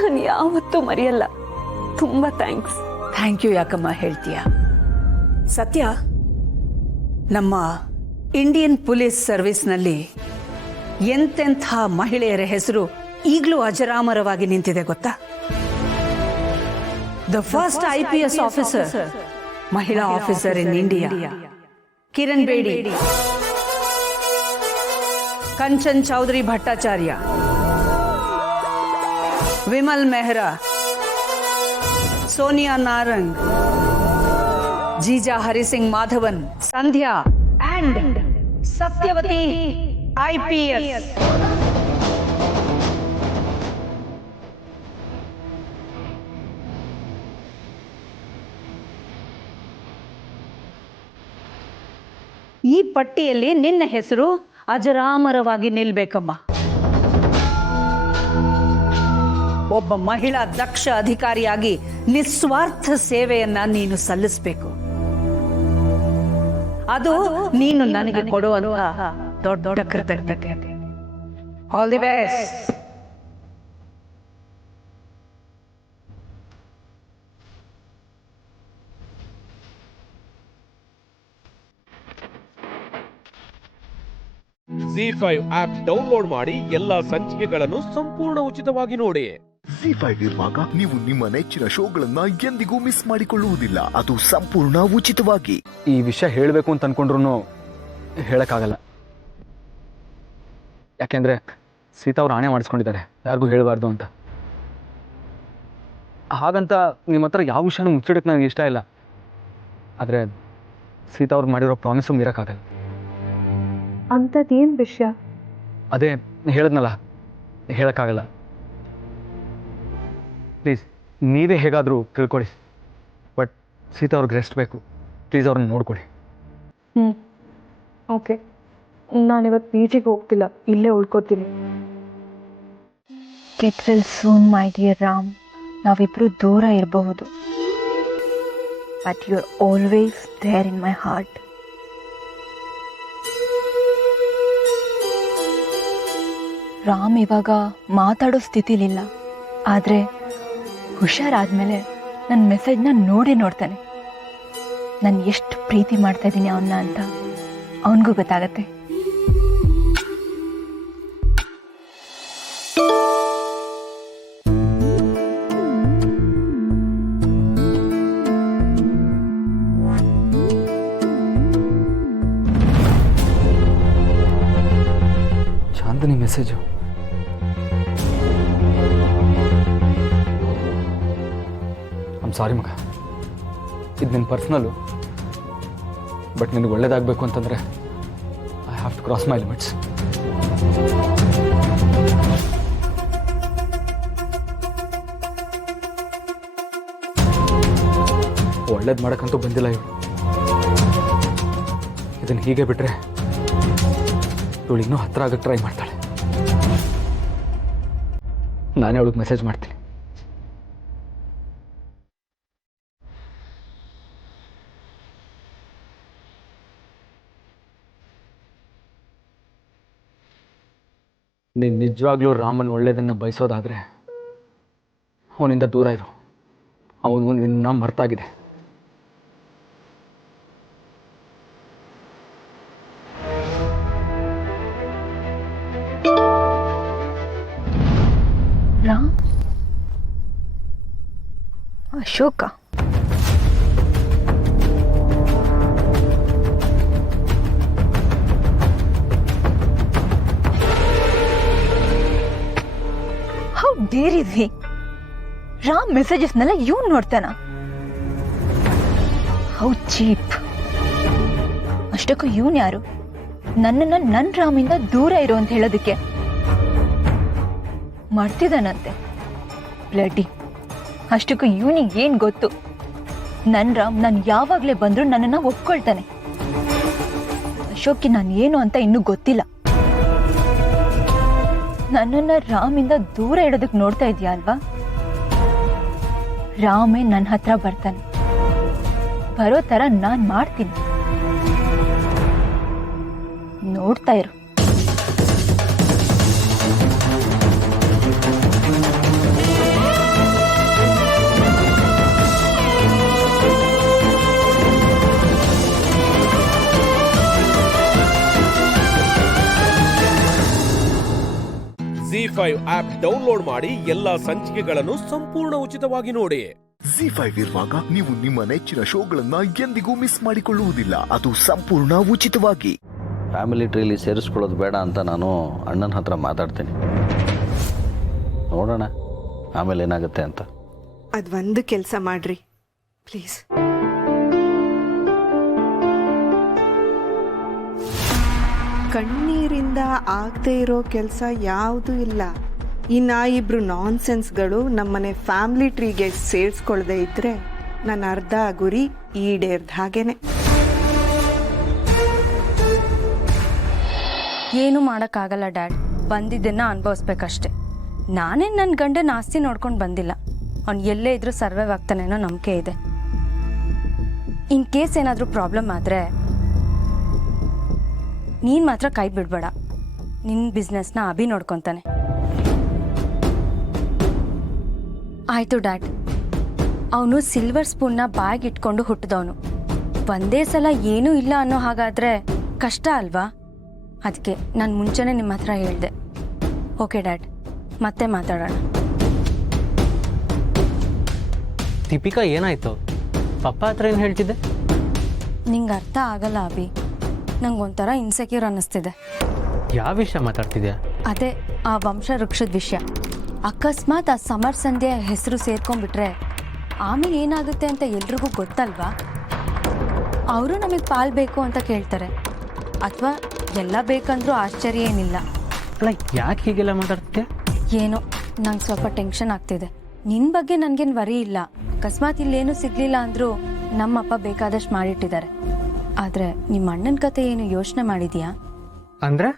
ನಾನು ಯಾವತ್ತೂ ಮರೆಯಲ್ಲ. ತುಂಬ ಥ್ಯಾಂಕ್ಸ್. ಥ್ಯಾಂಕ್ ಯು ಯಾಕಮ್ಮ ಹೇಳ್ತೀಯ? ಸತ್ಯ, ನಮ್ಮ ಇಂಡಿಯನ್ ಪೊಲೀಸ್ ಸರ್ವಿಸ್ನಲ್ಲಿ ಎಂತೆಂಥ ಮಹಿಳೆಯರ ಹೆಸರು ಈಗಲೂ ಅಜರಾಮರವಾಗಿ ನಿಂತಿದೆ ಗೊತ್ತಾ? ದ ಫಸ್ಟ್ IPS ಆಫೀಸರ್, ಮಹಿಳಾ officer in India, Kiran Bedi, Kanchan Chaudhary Bhattacharya, Vimal Mehra, Sonia Narang, Jija Harisingh Madhavan, Sandhya and Satyavati IPS. ಈ ಪಟ್ಟಿಯಲ್ಲಿ ನಿನ್ನ ಹೆಸರು ಅಜರಾಮರವಾಗಿ ನಿಲ್ಬೇಕಮ್ಮ. ಒಬ್ಬ ಮಹಿಳಾ ದಕ್ಷ ಅಧಿಕಾರಿಯಾಗಿ ನಿಸ್ವಾರ್ಥ ಸೇವೆಯನ್ನ ನೀನು ಸಲ್ಲಿಸಬೇಕು. ಅದು ನೀನು ನನಗೆ ಕೊಡುವಂತಹ ದೊಡ್ಡ ಕೃತಜ್ಞತೆ. All the best. ZEE5 app download ಮಾಡಿ ಎಲ್ಲಾ ಸಂಚಿಕೆಗಳನ್ನು ಸಂಪೂರ್ಣ ಉಚಿತವಾಗಿ ನೋಡಿ. ZEE5 ಇರುವಾಗ ನೀವು ನಿಮ್ಮ ನೆಚ್ಚಿನ ಶೋಗಳನ್ನ ಎಂದಿಗೂ ಮಿಸ್ ಮಾಡಿಕೊಳ್ಳುವುದಿಲ್ಲ. ಅದು ಸಂಪೂರ್ಣ ಉಚಿತವಾಗಿ. ಈ ವಿಷಯ ಹೇಳಬೇಕು ಅಂತ ಅನ್ಕೊಂಡ್ರು ಹೇಳಕ್ಕಾಗಲ್ಲ. ಯಾಕೆಂದ್ರೆ ಸೀತಾ ಅವ್ರು ಆಣೆ ಮಾಡಿಸ್ಕೊಂಡಿದ್ದಾರೆ ಯಾರಿಗೂ ಹೇಳಬಾರ್ದು ಅಂತ. ಹಾಗಂತ ನಿಮ್ಮ ಹತ್ರ ಯಾವ ವಿಷಯನೂ ಮುಚ್ಚಿಡಕ್ಕೆ ನನಗೆ ಇಷ್ಟ ಇಲ್ಲ. ಆದರೆ ಸೀತಾ ಅವ್ರು ಮಾಡಿರೋ ಪ್ರಾಮಿಸು ಮೀರಕ್ಕಾಗಲ್ಲ. ಅಂಥದ್ದೇನು ವಿಷಯ? ಅದೇ ಹೇಳಿದ್ನಲ್ಲ, ಹೇಳೋಕ್ಕಾಗಲ್ಲ. ಪ್ಲೀಸ್ ನೀವೇ ಹೇಗಾದರೂ ತಿಳ್ಕೊಳ್ಳಿ. ಬಟ್ ಸೀತಾ ಅವ್ರಿಗೆ ರೆಸ್ಟ್ ಬೇಕು. ಪ್ಲೀಸ್ ಅವ್ರನ್ನ ನೋಡ್ಕೊಳ್ಳಿ. ಓಕೆ, ನಾನಿವತ್ತು PGಗೆ ಹೋಗ್ತಿಲ್ಲ, ಇಲ್ಲೇ ಉಳ್ಕೋತೀನಿ. Get well soon my dear Ram. ನಾವಿಬ್ರು ದೂರ ಇರಬಹುದು, but you are always there in my heart. Ram ಇವಾಗ ಮಾತಾಡೋ ಸ್ಥಿತಿಲಿಲ್ಲ, ಆದರೆ ಹುಷಾರಾದ್ಮೇಲೆ ನನ್ನ ಮೆಸೇಜ್ನ ನೋಡ್ತಾನೆ. ನಾನು ಎಷ್ಟು ಪ್ರೀತಿ ಮಾಡ್ತಾ ಇದ್ದೀನಿ ಅವನ್ನ ಅಂತ ಅವನಿಗೂ ಗೊತ್ತಾಗತ್ತೆ. ಚಾಂದಿನಿ ಮೆಸೇಜು. ಐಮ್ ಸಾರಿ ಮಗ, ಇದು ನಿನ್ನ ಪರ್ಸ್ನಲ್ಲು. ಬಟ್ ನಿನಗೆ ಒಳ್ಳೇದಾಗಬೇಕು ಅಂತಂದರೆ I have to cross my limits. ಒಳ್ಳೇದು ಮಾಡೋಕ್ಕಂತೂ ಬಂದಿಲ್ಲ ಇವಳು. ಇದನ್ನು ಹೀಗೆ ಬಿಟ್ಟರೆ ಇವಳು ಇನ್ನೂ ಹತ್ರ ಆಗಕ್ಕೆ ಟ್ರೈ ಮಾಡ್ತಾಳೆ. ನಾನೇ ಅವಳಿಗೆ ಮೆಸೇಜ್ ಮಾಡ್ತೀನಿ. ನೀನು ನಿಜವಾಗ್ಲೂ ರಾಮನ್ ಒಳ್ಳೇದನ್ನು ಬಯಸೋದಾದರೆ ಅವನಿಂದ ದೂರ ಇರು. ಅವನು ನಿನ್ನ ಮರ್ತಾಗಿದೆ. Ram, Ashoka, how dare is he? Ram ಮೆಸೇಜಸ್ನೆಲ್ಲ ಇವ್ನು ನೋಡ್ತಾನ? How cheap. ಅಷ್ಟಕ್ಕೂ ಇವನ್ ಯಾರು ನನ್ನನ್ನು ನನ್ನ ರಾಮಿಂದ ದೂರ ಇರು ಅಂತ ಹೇಳೋದಕ್ಕೆ? ಮಾಡ್ತಿದ್ದಾನಂತೆ ಬ್ಲಡಿ. ಅಷ್ಟಕ್ಕೂ ಇವನಿಗೆ ಏನು ಗೊತ್ತು? ನನ್ನ ರಾಮ್ ನಾನು ಯಾವಾಗಲೇ ಬಂದರೂ ನನ್ನನ್ನು ಒಪ್ಕೊಳ್ತಾನೆ. ಅಶೋಕ್ಗೆ ನಾನು ಏನು ಅಂತ ಇನ್ನೂ ಗೊತ್ತಿಲ್ಲ. ನನ್ನನ್ನು ರಾಮಿಂದ ದೂರ ಇಡೋದಕ್ಕೆ ನೋಡ್ತಾ ಇದೆಯಾ ಅಲ್ವಾ? ರಾಮೇ ನನ್ನ ಹತ್ರ ಬರ್ತಾನೆ. ಬರೋ ಥರ ನಾನು ಮಾಡ್ತೀನಿ, ನೋಡ್ತಾ ಇರು. ZEE5 ಆಪ್ ಡೌನ್ಲೋಡ್ ಮಾಡಿ ಎಲ್ಲಾ ಸಂಚಿಕೆಗಳನ್ನು ಸಂಪೂರ್ಣ ಉಚಿತವಾಗಿ ನೋಡಿ. ZEE5 ಇರುವಾಗ ನೀವು ನಿಮ್ಮ ನೆಚ್ಚಿನ ಶೋಗಳನ್ನ ಎಂದಿಗೂ ಮಿಸ್ ಮಾಡಿಕೊಳ್ಳುವುದಿಲ್ಲ. ಅದು ಸಂಪೂರ್ಣ ಉಚಿತವಾಗಿ. ಫ್ಯಾಮಿಲಿ ಟ್ರೀಲಿ ಸೇರಿಸ್ಕೊಳ್ಳೋದು ಬೇಡ ಅಂತ ನಾನು ಅಣ್ಣನ ಹತ್ರ ಮಾತಾಡ್ತೀನಿ. ನೋಡೋಣ ಆಮೇಲೆ ಏನಾಗುತ್ತೆ ಅಂತ. ಅದೊಂದು ಕೆಲಸ ಮಾಡ್ರಿ ಪ್ಲೀಸ್. ಕಣ್ಣೀರಿಂದ ಆಗದೆ ಇರೋ ಕೆಲಸ ಯಾವುದೂ ಇಲ್ಲ. ಇನ್ನು ಇಬ್ರು ನಾನ್ಸೆನ್ಸ್ಗಳು ನಮ್ಮನೆ ಫ್ಯಾಮಿಲಿ ಟ್ರೀಗೆ ಸೇರಿಸ್ಕೊಳ್ದೆ ಇದ್ರೆ ನನ್ನ ಅರ್ಧ ಗುರಿ ಈಡೇರ್ದ ಹಾಗೇನೆ. ಏನು ಮಾಡೋಕ್ಕಾಗಲ್ಲ ಡ್ಯಾಡ್, ಬಂದಿದ್ದನ್ನು ಅನುಭವಿಸ್ಬೇಕಷ್ಟೆ. ನಾನೇನು ನನ್ನ ಗಂಡನ ಆಸ್ತಿ ನೋಡ್ಕೊಂಡು ಬಂದಿಲ್ಲ. ಅವ್ನು ಎಲ್ಲೇ ಇದ್ರೂ ಸರ್ವೈವ್ ಆಗ್ತಾನೇನೋ ನಂಬಿಕೆ ಇದೆ. ಇನ್ ಕೇಸ್ ಏನಾದರೂ ಪ್ರಾಬ್ಲಮ್ ಆದರೆ ನೀನು ಮಾತ್ರ ಕೈ ಬಿಡಬೇಡ. ನಿನ್ನ ಬಿಸ್ನೆಸ್ನ ಅಭಿ ನೋಡ್ಕೊತಾನೆ. ಆಯಿತು ಡ್ಯಾಡ್. ಅವನು ಸಿಲ್ವರ್ ಸ್ಪೂನ್ನ ಬಾಯಿಗೆ ಇಟ್ಕೊಂಡು ಹುಟ್ಟಿದವನು. ಒಂದೇ ಸಲ ಏನೂ ಇಲ್ಲ ಅನ್ನೋ ಹಾಗಾದರೆ ಕಷ್ಟ ಅಲ್ವಾ? ಅದಕ್ಕೆ ನಾನು ಮುಂಚೆನೇ ನಿಮ್ಮ ಹತ್ರ ಹೇಳಿದೆ. ಓಕೆ ಡ್ಯಾಡ್, ಮತ್ತೆ ಮಾತಾಡೋಣ. ದೀಪಿಕಾ ಏನಾಯ್ತು? ಪಪ್ಪ ಹತ್ರ ಏನು ಹೇಳ್ತಿದ್ದೆ? ನಿಂಗೆ ಅರ್ಥ ಆಗಲ್ಲ ಅಭಿ, ನಂಗೆ ಒಂಥರ ಇನ್ಸೆಕ್ಯೂರ್ ಅನ್ನಿಸ್ತಿದೆ. ಯಾವ ವಿಷಯ ಮಾತಾಡ್ತಿದ್ಯಾ? ಅದೇ ಆ ವಂಶ ವೃಕ್ಷದ ವಿಷಯ. ಅಕಸ್ಮಾತ್ ಆ ಸಮರ್ ಸಂಧ್ಯಾ ಹೆಸರು ಸೇರ್ಕೊಂಡ್ಬಿಟ್ರೆ ಆಮೇಲೆ ಏನಾಗುತ್ತೆ ಅಂತ ಎಲ್ರಿಗೂ ಗೊತ್ತಲ್ವಾ? ಅವರು ನಮಗೆ ಪಾಲ್ ಬೇಕು ಅಂತ ಕೇಳ್ತಾರೆ, ಅಥವಾ ಎಲ್ಲ ಬೇಕಂದ್ರೂ ಆಶ್ಚರ್ಯ ಏನಿಲ್ಲ. ಅಲ್ಲ, ಯಾಕೆ ಹೀಗೆಲ್ಲ ಮಾತಾಡ್ತಿದ್ಯಾ? ಏನೋ ನಂಗೆ ಸ್ವಲ್ಪ ಟೆನ್ಷನ್ ಆಗ್ತಿದೆ. ನಿನ್ನ ಬಗ್ಗೆ ನನಗೇನು ವರಿ ಇಲ್ಲ. ಅಕಸ್ಮಾತ್ ಇಲ್ಲೇನು ಸಿಗ್ಲಿಲ್ಲ ಅಂದರೂ ನಮ್ಮಪ್ಪ ಬೇಕಾದಷ್ಟು ಮಾಡಿಟ್ಟಿದ್ದಾರೆ. ಆದರೆ ನಿಮ್ಮ ಅಣ್ಣನ ಕತೆ ಏನು ಯೋಚನೆ ಮಾಡಿದ್ಯಾ? ಅಂದ್ರೆ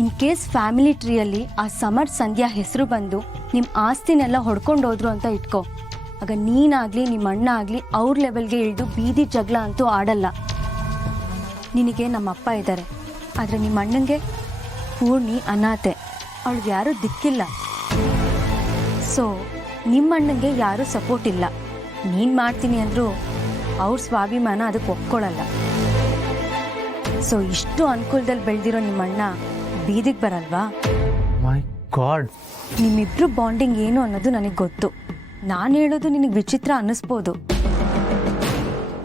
ಇನ್ ಕೇಸ್ ಫ್ಯಾಮಿಲಿ ಟ್ರೀಯಲ್ಲಿ ಆ ಸಮರ್ ಸಂಧ್ಯಾ ಹೆಸರು ಬಂದು ನಿಮ್ಮ ಆಸ್ತಿನೆಲ್ಲ ಹೊಡ್ಕೊಂಡೋದ್ರು ಅಂತ ಇಟ್ಕೋ. ಆಗ ನೀನಾಗ್ಲಿ ನಿಮ್ಮ ಅಣ್ಣ ಆಗಲಿ ಅವ್ರ ಲೆವೆಲ್ಗೆ ಇಳಿದು ಬೀದಿ ಜಗಳ ಅಂತೂ ಆಡಲ್ಲ. ನಿನಗೆ ನಮ್ಮ ಅಪ್ಪ ಇದ್ದಾರೆ, ಆದರೆ ನಿಮ್ಮ ಅಣ್ಣಂಗೆ ಪೂರ್ಣಿ ಅನಾಥೆ, ಅವಳಿಗೆ ಯಾರೂ ದಿಕ್ಕಿಲ್ಲ. ಸೊ ನಿಮ್ಮ ಅಣ್ಣಂಗೆ ಯಾರೂ ಸಪೋರ್ಟ್ ಇಲ್ಲ. ನೀನು ಮಾಡ್ತೀನಿ ಅಂದರೂ ಅವ್ರ ಸ್ವಾಭಿಮಾನ ಅದಕ್ಕೆ ಒಪ್ಕೊಳ್ಳಲ್ಲ. ಸೊ ಇಷ್ಟು ಅನುಕೂಲದಲ್ಲಿ ಬೆಳೆದಿರೋ ನಿಮ್ಮ ಅಣ್ಣ ಬೀದಿಗೆ ಬರಲ್ವಾ? ಮೈ ಗಾಡ್, ನಿಮ್ಮಿಬ್ರು ಬಾಂಡಿಂಗ್ ಏನು ಅನ್ನೋದು ನನಗೆ ಗೊತ್ತು. ನಾನು ಹೇಳೋದು ನಿನಗೆ ವಿಚಿತ್ರ ಅನ್ನಿಸ್ಬೋದು,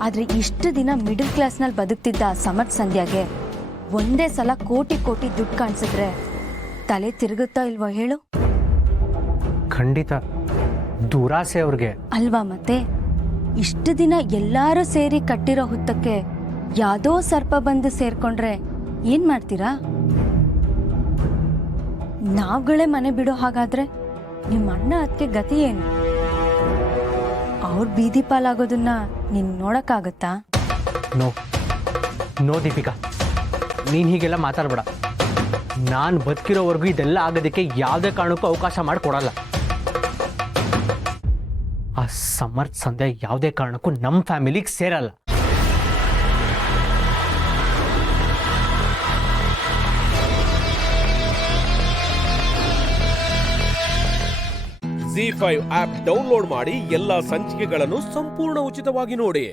ಆದರೆ ಇಷ್ಟು ದಿನ ಮಿಡಲ್ ಕ್ಲಾಸ್ನಲ್ಲಿ ಬದುಕ್ತಿದ್ದ ಸಮರ್ಥ್ ಸಂಧ್ಯಾಗೆ ಒಂದೇ ಸಲ ಕೋಟಿ ಕೋಟಿ ದುಡ್ಡು ಕಾಣಿಸಿದ್ರೆ ತಲೆ ತಿರುಗುತ್ತಾ ಇಲ್ವೋ ಹೇಳು? ಖಂಡಿತ ದುರಾಸೆ ಅವ್ರಿಗೆ ಅಲ್ವಾ? ಮತ್ತೆ ಇಷ್ಟು ದಿನ ಎಲ್ಲರೂ ಸೇರಿ ಕಟ್ಟಿರೋ ಹುತ್ತಕ್ಕೆ ಯಾವುದೋ ಸರ್ಪ ಬಂದು ಸೇರ್ಕೊಂಡ್ರೆ ಏನ್ ಮಾಡ್ತೀರಾ? ನಾವುಗಳೇ ಮನೆ ಬಿಡೋ ಹಾಗಾದ್ರೆ ನಿಮ್ಮ ಅಣ್ಣ ಅದಕ್ಕೆ ಗತಿ ಏನು? ಅವ್ರ ಬೀದಿ ಪಾಲಾಗೋದನ್ನ ನೀನ್ ನೋಡಕ್ಕಾಗತ್ತಾ? ನೋ ದೀಪಿಕಾ, ನೀನು ಹೀಗೆಲ್ಲ ಮಾತಾಡ್ಬೇಡ. ನಾನು ಬದುಕಿರೋವರೆಗೂ ಇದೆಲ್ಲ ಆಗೋದಕ್ಕೆ ಯಾವುದೇ ಕಾರಣಕ್ಕೂ ಅವಕಾಶ ಮಾಡಿಕೊಡಲ್ಲ. ಆ ಸಮರ್ಥ್ ಸಂಧ್ಯಾ ಯಾವುದೇ ಕಾರಣಕ್ಕೂ ನಮ್ಮ ಫ್ಯಾಮಿಲಿಗೆ ಸೇರಲ್ಲ. ZEE5 ಆಪ್ ಡೌನ್ಲೋಡ್ ಮಾಡಿ ಎಲ್ಲಾ ಸಂಚಿಕೆಗಳನ್ನು ಸಂಪೂರ್ಣ ಉಚಿತವಾಗಿ ನೋಡಿ.